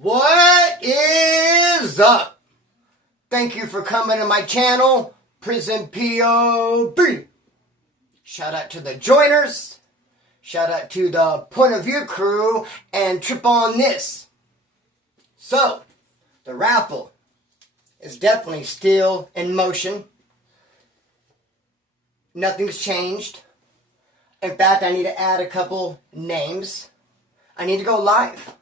What is up? Thank you for coming to my channel, Prison POV. Shout out to the joiners. Shout out to the Point of View crew and Trip on This. So, the raffle is definitely still in motion. Nothing's changed. In fact, I need to add a couple names. I need to go live.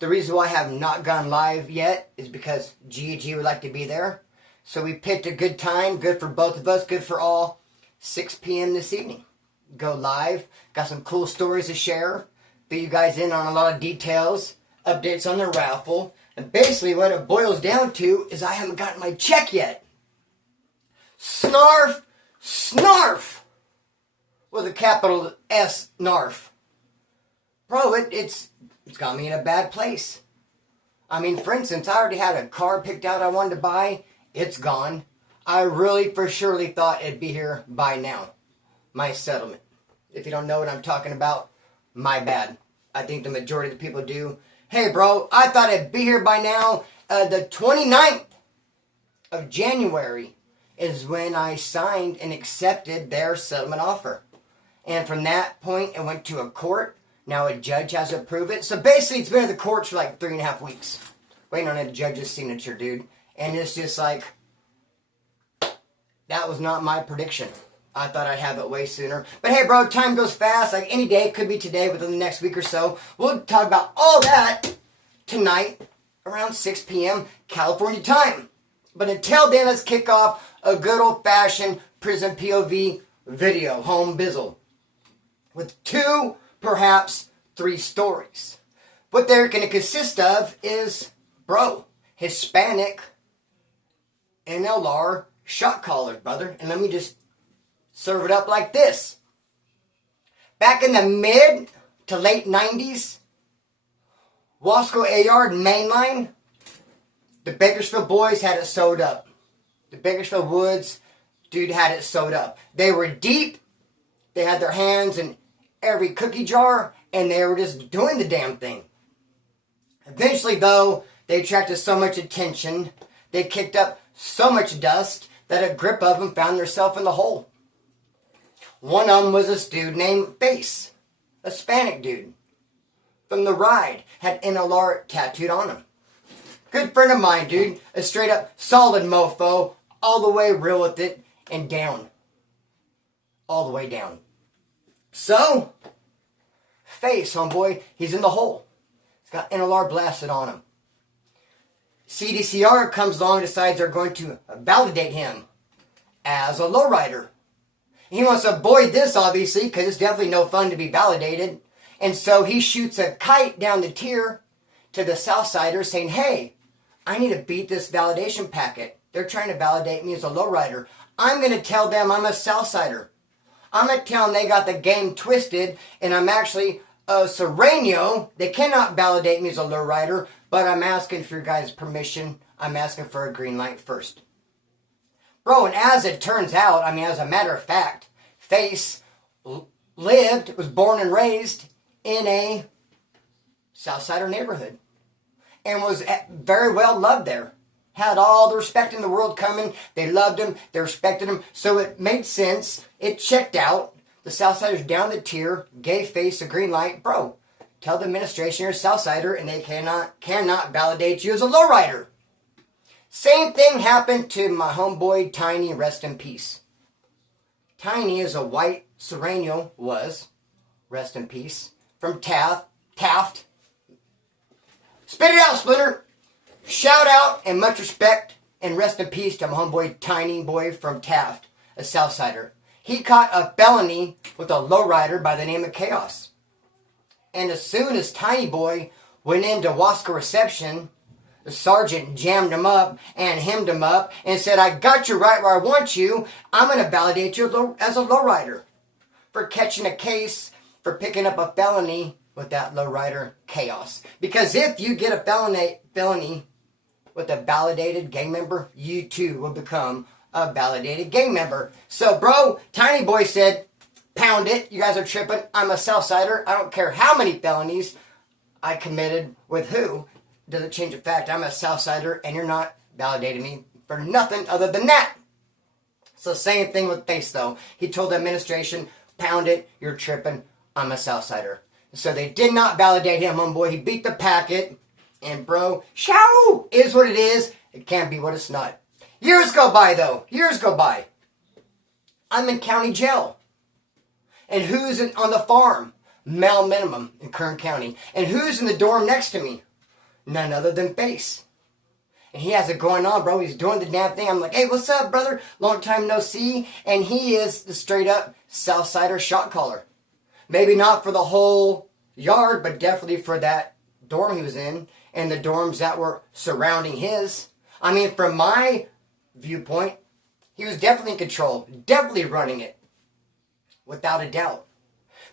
The reason why I have not gone live yet is because GG would like to be there. So we picked a good time, good for both of us, good for all, 6 p.m. this evening. Go live, got some cool stories to share, fill you guys in on a lot of details, updates on the raffle, and basically what it boils down to is I haven't gotten my check yet. Snarf, snarf, with a capital S, narf. Bro, it's got me in a bad place. I mean, for instance, I already had a car picked out I wanted to buy. It's gone. I really for surely thought it'd be here by now. My settlement. If you don't know what I'm talking about, my bad. I think the majority of the people do. Hey, bro, I thought it'd be here by now. The 29th of January is when I signed and accepted their settlement offer. And from that point, it went to a court. Now a judge has to approve it. So basically, it's been in the courts for like 3.5 weeks. Waiting on a judge's signature, dude. And it's just like, that was not my prediction. I thought I'd have it way sooner. But hey, bro, time goes fast. Like any day, it could be today, within the next week or so. We'll talk about all that tonight around 6 p.m. California time. But until then, let's kick off a good old-fashioned Prison POV video, home bizzle. With 2, perhaps 3 stories. What they're going to consist of is, bro, Hispanic NLR shot callers, brother. And let me just serve it up like this. Back in the mid to late 90s, Wasco A-Yard mainline, the Bakersfield boys had it sewed up. The Bakersfield Woods dude had it sewed up. They were deep. They had their hands in every cookie jar, and they were just doing the damn thing. Eventually, though, they attracted so much attention, they kicked up so much dust that a grip of them found themselves in the hole. One of them was this dude named Face, a Hispanic dude. From the ride, had NLR tattooed on him. Good friend of mine, dude, a straight up solid mofo, all the way real with it, and down. All the way down. So, Face, homeboy, he's in the hole. He's got NLR blasted on him. CDCR comes along and decides they're going to validate him as a lowrider. He wants to avoid this, obviously, because it's definitely no fun to be validated. And so he shoots a kite down the tier to the Southsiders saying, hey, I need to beat this validation packet. They're trying to validate me as a lowrider. I'm going to tell them I'm a Southsider. I'm going to tell them they got the game twisted, and I'm actually a Sureno. They cannot validate me as a lowrider, but I'm asking for your guys' permission. I'm asking for a green light first. Bro, and as it turns out, I mean, as a matter of fact, Face was born and raised in a Southsider neighborhood and was very well loved there. Had all the respect in the world coming. They loved him. They respected him. So it made sense. It checked out. The Southsiders down the tier gave Face a green light. Bro, tell the administration you're a Southsider and they cannot validate you as a lowrider. Same thing happened to my homeboy Tiny, rest in peace. Tiny is a white Sureno, rest in peace, from Taft. Spit it out, Splinter. Shout out and much respect and rest in peace to my homeboy Tiny Boy from Taft, a Southsider. He caught a felony with a lowrider by the name of Chaos. And as soon as Tiny Boy went into Wasco reception, the sergeant jammed him up and hemmed him up and said, I got you right where I want you. I'm going to validate you as a lowrider for catching a case for picking up a felony with that lowrider Chaos. Because if you get a felony with a validated gang member, you too will become a validated gang member. So, bro, Tiny Boy said, pound it. You guys are tripping. I'm a Southsider. I don't care how many felonies I committed with who. doesn't change the fact I'm a Southsider, and you're not validating me for nothing other than that. So same thing with Face, though. He told the administration, pound it, you're tripping, I'm a Southsider. So they did not validate him, homeboy. He beat the packet, and bro, shoo, is what it is. It can't be what it's not. Years go by, though. Years go by. I'm in county jail. And who's on the farm? Male minimum in Kern County. And who's in the dorm next to me? None other than Face. And he has it going on, bro. He's doing the damn thing. I'm like, hey, what's up, brother? Long time no see. And he is the straight up Southsider shot caller. Maybe not for the whole yard, but definitely for that dorm he was in and the dorms that were surrounding his. I mean, from my viewpoint, he was definitely in control. Definitely running it. Without a doubt.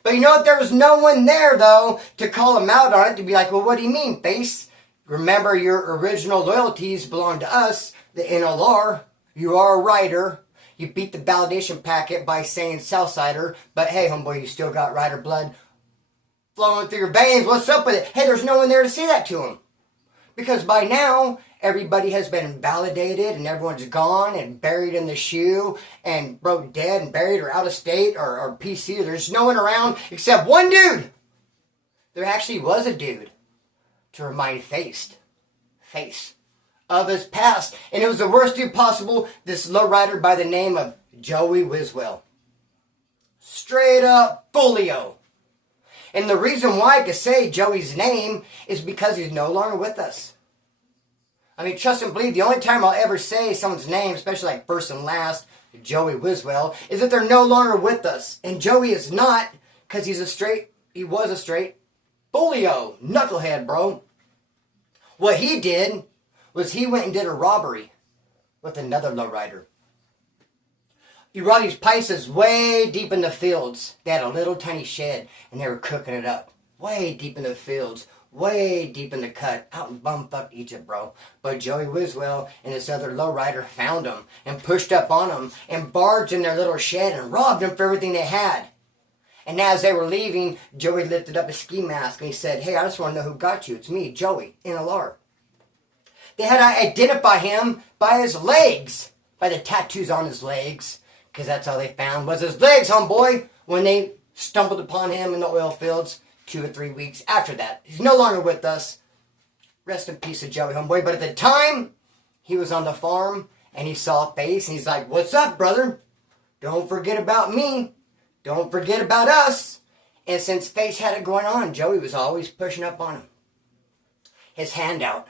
But you know what? There was no one there, though, to call him out on it, to be like, well, what do you mean, Face? Remember, your original loyalties belong to us, the NLR. You are a writer. You beat the validation packet by saying Southsider. But hey, homeboy, you still got Rider blood flowing through your veins. What's up with it? Hey, there's no one there to say that to him. Because by now, everybody has been invalidated and everyone's gone and buried in the shoe and bro, dead and buried or out of state or PC. There's no one around except one dude. There actually was a dude to remind Face of his past. And it was the worst dude possible, this lowrider by the name of Joey Wiswell. Straight up Folio. And the reason why I could say Joey's name is because he's no longer with us. I mean, trust and believe, the only time I'll ever say someone's name, especially like first and last, Joey Wiswell, is that they're no longer with us. And Joey is not, because he was a straight folio, knucklehead, bro. What he did was he went and did a robbery with another lowrider. He brought these Pisces way deep in the fields. They had a little tiny shed, and they were cooking it up. Way deep in the fields. Way deep in the cut. Out in bumfuck Egypt, bro. But Joey Wiswell and this other lowrider found them and pushed up on them and barged in their little shed and robbed them for everything they had. And as they were leaving, Joey lifted up a ski mask and he said, hey, I just want to know who got you. It's me, Joey, NLR. They had to identify him by his legs, by the tattoos on his legs. Because that's all they found was his legs, homeboy, when they stumbled upon him in the oil fields 2 or 3 weeks after that. He's no longer with us. Rest in peace to Joey, homeboy. But at the time, he was on the farm, and he saw Face, and he's like, what's up, brother? Don't forget about me. Don't forget about us. And since Face had it going on, Joey was always pushing up on him. His hand out.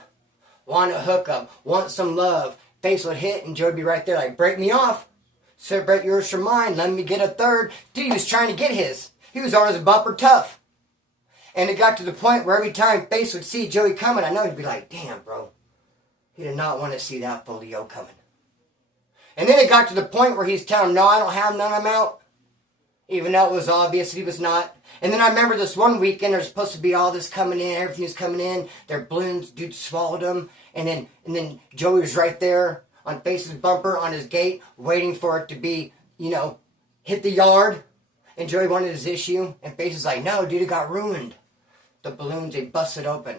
Want a hookup. Want some love. Face would hit, and Joey would be right there like, break me off. Separate yours from mine. Let me get a third. Dude, he was trying to get his. He was on his bumper tough. And it got to the point where every time Face would see Joey coming, I know he'd be like, damn, bro. He did not want to see that folio coming. And then it got to the point where he's telling him, no, I don't have none, I'm out. Even though it was obvious that he was not. And then I remember this one weekend, there's supposed to be all this coming in, everything was coming in. Their balloons, dude swallowed them. And then Joey was right there on Face's bumper, on his gate, waiting for it to be, hit the yard. And Joey wanted his issue. And Face is like, no, dude, it got ruined. The balloons, they busted open.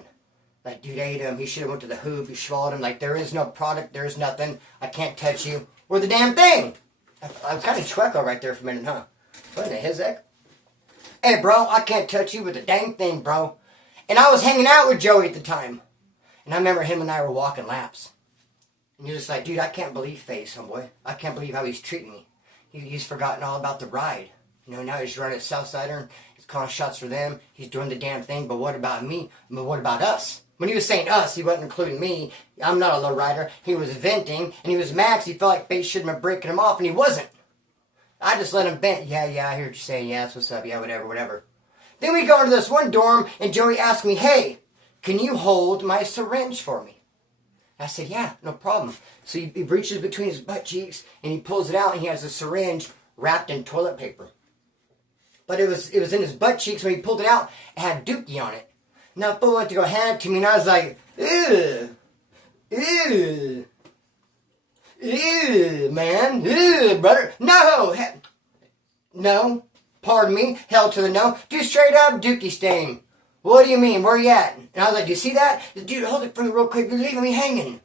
Like, dude ate him. He should have went to the hoop. He swallowed him. Like, there is no product. There is nothing. I can't touch you. We're the damn thing. I was kind of chuckle right there for a minute, huh? What in the heck? Hey, bro, I can't touch you with the dang thing, bro. And I was hanging out with Joey at the time. And I remember him and I were walking laps. And you're just like, dude, I can't believe Face, homeboy. I can't believe how he's treating me. He's forgotten all about the ride. Now he's running at Southsider and he's calling shots for them. He's doing the damn thing, but what about me? But what about us? When he was saying us, he wasn't including me. I'm not a low rider. He was venting, and he was mad 'cause he felt like Face should have been breaking him off, and he wasn't. I just let him vent. Yeah, I hear what you're saying. Yeah, that's what's up. Yeah, whatever. Then we go into this one dorm, and Joey asked me, hey, can you hold my syringe for me? I said, yeah, no problem. So he reaches between his butt cheeks, and he pulls it out, and he has a syringe wrapped in toilet paper. But it was in his butt cheeks. When he pulled it out, it had dookie on it. Now, Phil went to go hand it to me, and I was like, ew, man, ew, brother. No, pardon me, hell to the no. Do straight up dookie stain. What do you mean? Where you at? And I was like, do you see that? Dude, hold it for me real quick. You're leaving me hanging.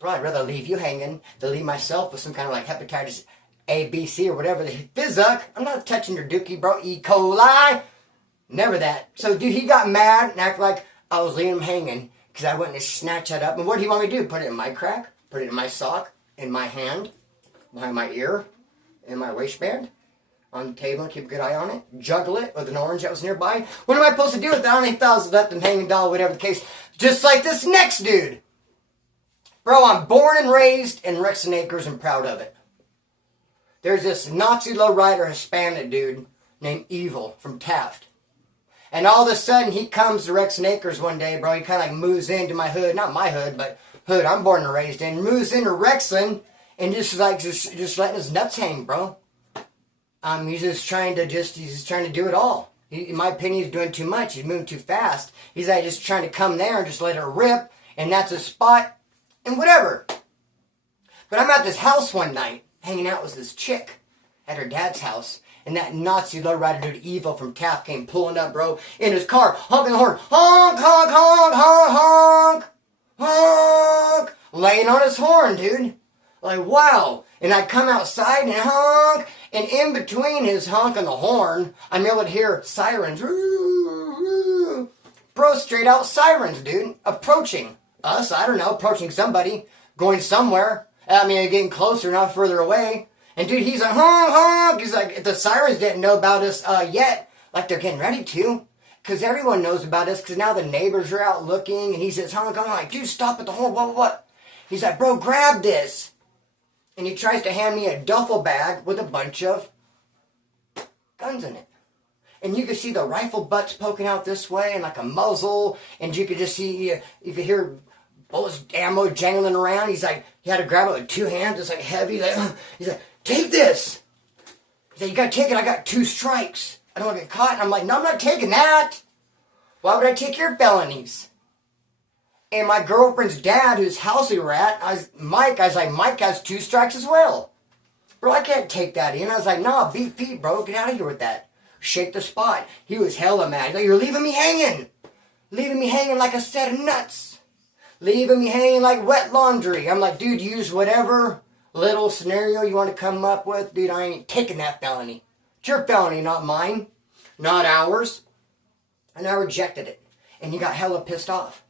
Bro, I'd rather leave you hanging than leave myself with some kind of like hepatitis A, B, C, or whatever. The physic. I'm not touching your dookie, bro. E. coli. Never that. So, dude, he got mad and acted like I was leaving him hanging because I went and snatched that up. And what do you want me to do? Put it in my crack? Put it in my sock? In my hand? Behind my ear? In my waistband? On the table and keep a good eye on it? Juggle it with an orange that was nearby? What am I supposed to do with that? I only thought I was let them hanging doll, whatever the case. Just like this next dude. Bro, I'm born and raised in Rexon Acres and proud of it. There's this Nazi lowrider Hispanic dude named Evil from Taft. And all of a sudden, he comes to Rexon Acres one day, bro. He kind of like moves into my hood. Not my hood, but hood I'm born and raised in. Moves into Rexon and just letting his nuts hang, bro. He's just trying to do it all. In my opinion, he's doing too much. He's moving too fast. He's like just trying to come there and just let it rip. And that's a spot. And whatever. But I'm at this house one night, hanging out with this chick at her dad's house. And that Nazi lowrider dude, Evil from Taft, came pulling up, bro, in his car, honking the horn. Honk, honk, honk, honk, honk, honk. Laying on his horn, dude. Like, wow. And I come outside and honk. And in between his honk and the horn, I'm able to hear sirens. Bro, straight out sirens, dude. Approaching us, I don't know, approaching somebody, going somewhere. I mean, getting closer, not further away. And dude, he's like, honk, honk. He's like, the sirens didn't know about us yet. Like they're getting ready to. Because everyone knows about us. Because now the neighbors are out looking. And he says, honk, honk. I'm like, dude, stop at the horn. What? He's like, bro, grab this. And he tries to hand me a duffel bag with a bunch of guns in it. And you could see the rifle butts poking out this way and like a muzzle. And you could just see, you could hear bullets, ammo jangling around. He's like, he had to grab it with two hands. It's like heavy. He's like, take this. He's like, you gotta take it. I got 2 strikes. I don't want to get caught. And I'm like, no, I'm not taking that. Why would I take your felonies? And my girlfriend's dad, whose house we were at, Mike has 2 strikes as well. Bro, I can't take that in. I was like, nah, beat feet, bro. Get out of here with that. Shake the spot. He was hella mad. He's like, you're leaving me hanging. Leaving me hanging like a set of nuts. Leaving me hanging like wet laundry. I'm like, dude, use whatever little scenario you want to come up with. Dude, I ain't taking that felony. It's your felony, not mine. Not ours. And I rejected it. And he got hella pissed off.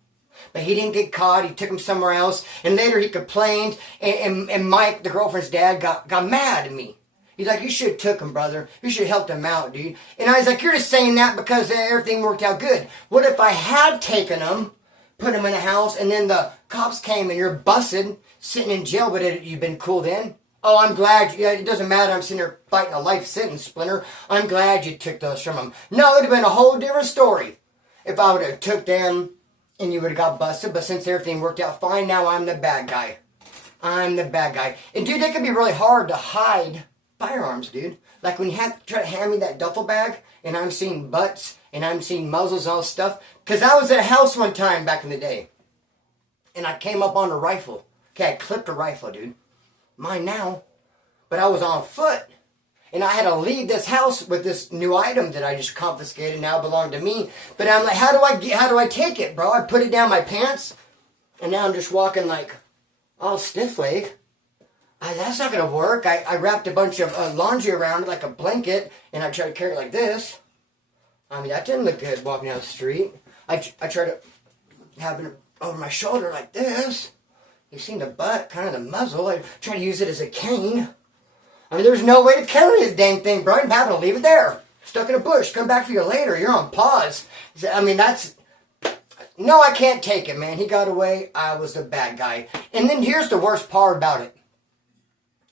But he didn't get caught. He took him somewhere else. And later he complained. And Mike, the girlfriend's dad, got mad at me. He's like, you should have took him, brother. You should have helped him out, dude. And I was like, you're just saying that because everything worked out good. What if I had taken him, put him in a house, and then the cops came and you're busted, sitting in jail, but you've been cool then? Oh, I'm glad. Yeah, it doesn't matter. I'm sitting there fighting a life sentence, Splinter. I'm glad you took those from him. No, it would have been a whole different story if I would have took them and you would have got busted. But since everything worked out fine, now I'm the bad guy. I'm the bad guy. And, dude, it can be really hard to hide firearms, dude. Like when you try to hand me that duffel bag and I'm seeing butts and I'm seeing muzzles and all this stuff. Because I was at a house one time back in the day. And I came up on a rifle. Okay, I clipped a rifle, dude. Mine now. But I was on foot. And I had to leave this house with this new item that I just confiscated now belonged to me. But I'm like, how do I take it, bro? I put it down my pants. And now I'm just walking like all stiff leg. That's not going to work. I wrapped a bunch of laundry around it like a blanket. And I tried to carry it like this. I mean, that didn't look good walking down the street. I tried to have it over my shoulder like this. You seen the butt, kind of the muzzle. I tried to use it as a cane. I mean, there's no way to carry this dang thing, bro. I'm having to leave it there. Stuck in a bush. Come back for you later. You're on pause. I mean, no, I can't take it, man. He got away. I was the bad guy. And then here's the worst part about it.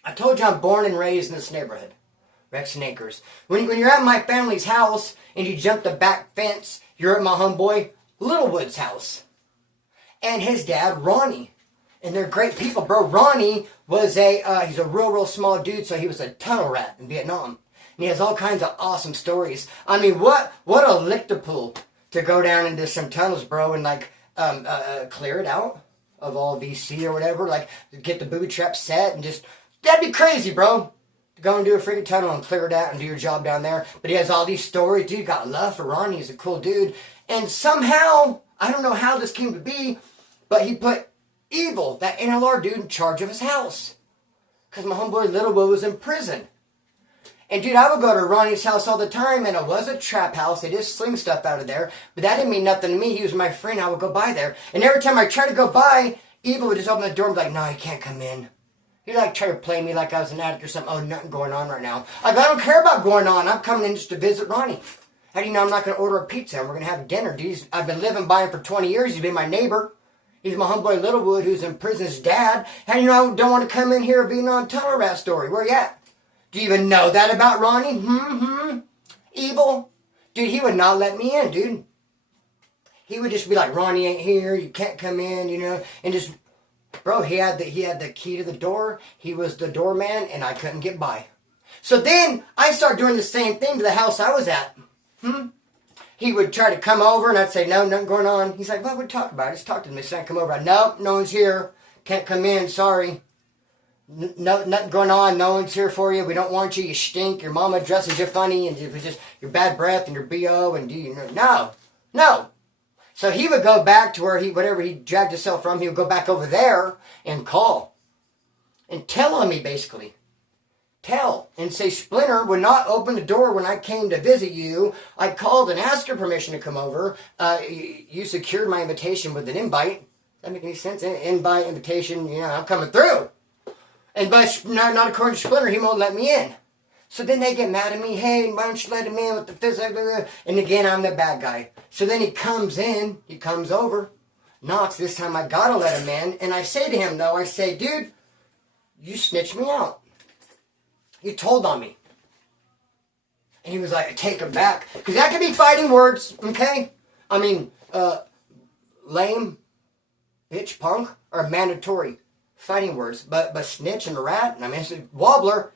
I told you I'm born and raised in this neighborhood. Rexon Acres. When you're at my family's house and you jump the back fence, you're at my homeboy Littlewood's house. And his dad, Ronnie. And they're great people, bro. Ronnie was he's a real small dude, so he was a tunnel rat in Vietnam. And he has all kinds of awesome stories. I mean, what a lick to pull to go down into some tunnels, bro, and like clear it out of all VC or whatever. Like, get the booby trap set and just, that'd be crazy, bro. To go and do a freaking tunnel and clear it out and do your job down there. But he has all these stories. Dude, got love for Ronnie. He's a cool dude. And somehow, I don't know how this came to be, but he put Evil, that NLR dude, in charge of his house. Because my homeboy Little Will was in prison. And dude, I would go to Ronnie's house all the time, and it was a trap house. They just sling stuff out of there. But that didn't mean nothing to me. He was my friend. I would go by there. And every time I tried to go by, Evil would just open the door and be like, no, you can't come in. He'd like try to play me like I was an addict or something. Oh, nothing going on right now. Like, I don't care about going on. I'm coming in just to visit Ronnie. How do you know I'm not going to order a pizza and we're going to have dinner? Dude, I've been living by him for 20 years. He's been my neighbor. He's my homeboy Littlewood, who's in prison's dad. How do you know I don't want to come in here being on tunnel rat story? Where you at? Do you even know that about Ronnie? Evil? Dude, he would not let me in, dude. He would just be like, Ronnie ain't here, you can't come in, you know, and just, bro, he had the key to the door, he was the doorman, and I couldn't get by. So then, I started doing the same thing to the house I was at. He would try to come over, and I'd say, no, nothing going on. He's like, well, we'll talk about it, just talk to me, so I come over. I'd, nope, no one's here, can't come in, sorry. No, nothing going on. No one's here for you. We don't want you. You stink. Your mama dresses you funny, and it was just your bad breath and your BO. And do you know? No. So he would go back to where whatever he dragged himself from, he would go back over there and call and tell on me, basically. Tell and say, Splinter would not open the door when I came to visit you. I called and asked her permission to come over. You secured my invitation with an invite. Does that make any sense? Invite, invitation. You know, I'm coming through. And but not according to Splinter, he won't let me in. So then they get mad at me. Hey, why don't you let him in with the physical? And again, I'm the bad guy. So then he comes in. He comes over. Knocks. This time I gotta let him in. And I say to him, though, I say, dude, you snitched me out. You told on me. And he was like, I take him back. Because that could be fighting words, okay? I mean, lame, bitch, punk are mandatory fighting words, but snitch and rat, I mean, it's a wobbler,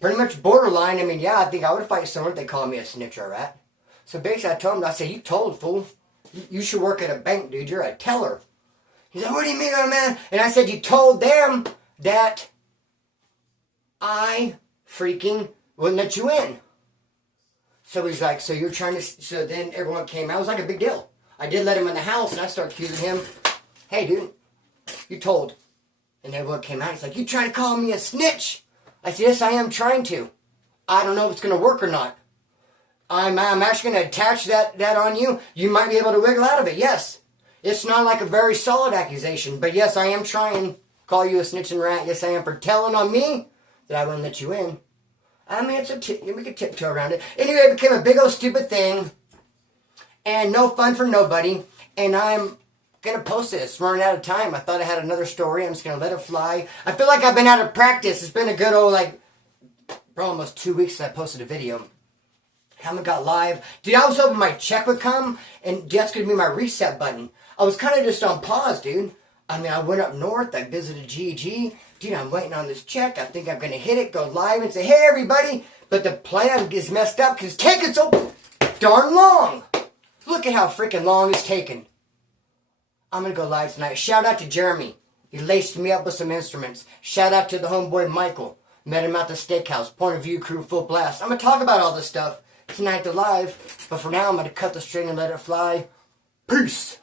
pretty much borderline. I mean, yeah, I think I would fight someone if they called me a snitch or a rat. So basically, I told him, I said, you told, fool. You should work at a bank, dude. You're a teller. He's like, what do you mean, oh, man? And I said, you told them that I freaking wouldn't let you in. So he's like, so you're trying to, so then everyone came out. It was like a big deal. I did let him in the house, and I started accusing him, hey, dude, you told. And everyone came out. He's like, you trying to call me a snitch? I said, yes, I am trying to. I don't know if it's going to work or not. I'm actually going to attach that on you. You might be able to wiggle out of it, yes. It's not like a very solid accusation, but yes, I am trying to call you a snitch and rat. Yes, I am, for telling on me that I wouldn't let you in. I mean, we could tiptoe around it. Anyway, it became a big old stupid thing, and no fun for nobody, and I'm gonna post this. Running out of time. I thought I had another story. I'm just gonna let it fly. I feel like I've been out of practice. It's been a good old, like, bro, almost 2 weeks since I posted a video. Haven't got live. Dude, I was hoping my check would come, and that's gonna be my reset button. I was kind of just on pause, dude. I mean, I went up north. I visited GG. Dude, I'm waiting on this check. I think I'm gonna hit it, go live, and say, hey, everybody. But the plan is messed up because it's taking so darn long. Look at how freaking long it's taken. I'm going to go live tonight. Shout out to Jeremy. He laced me up with some instruments. Shout out to the homeboy Michael. Met him at the steakhouse. Point of view crew full blast. I'm going to talk about all this stuff tonight to live. But for now, I'm going to cut the string and let it fly. Peace.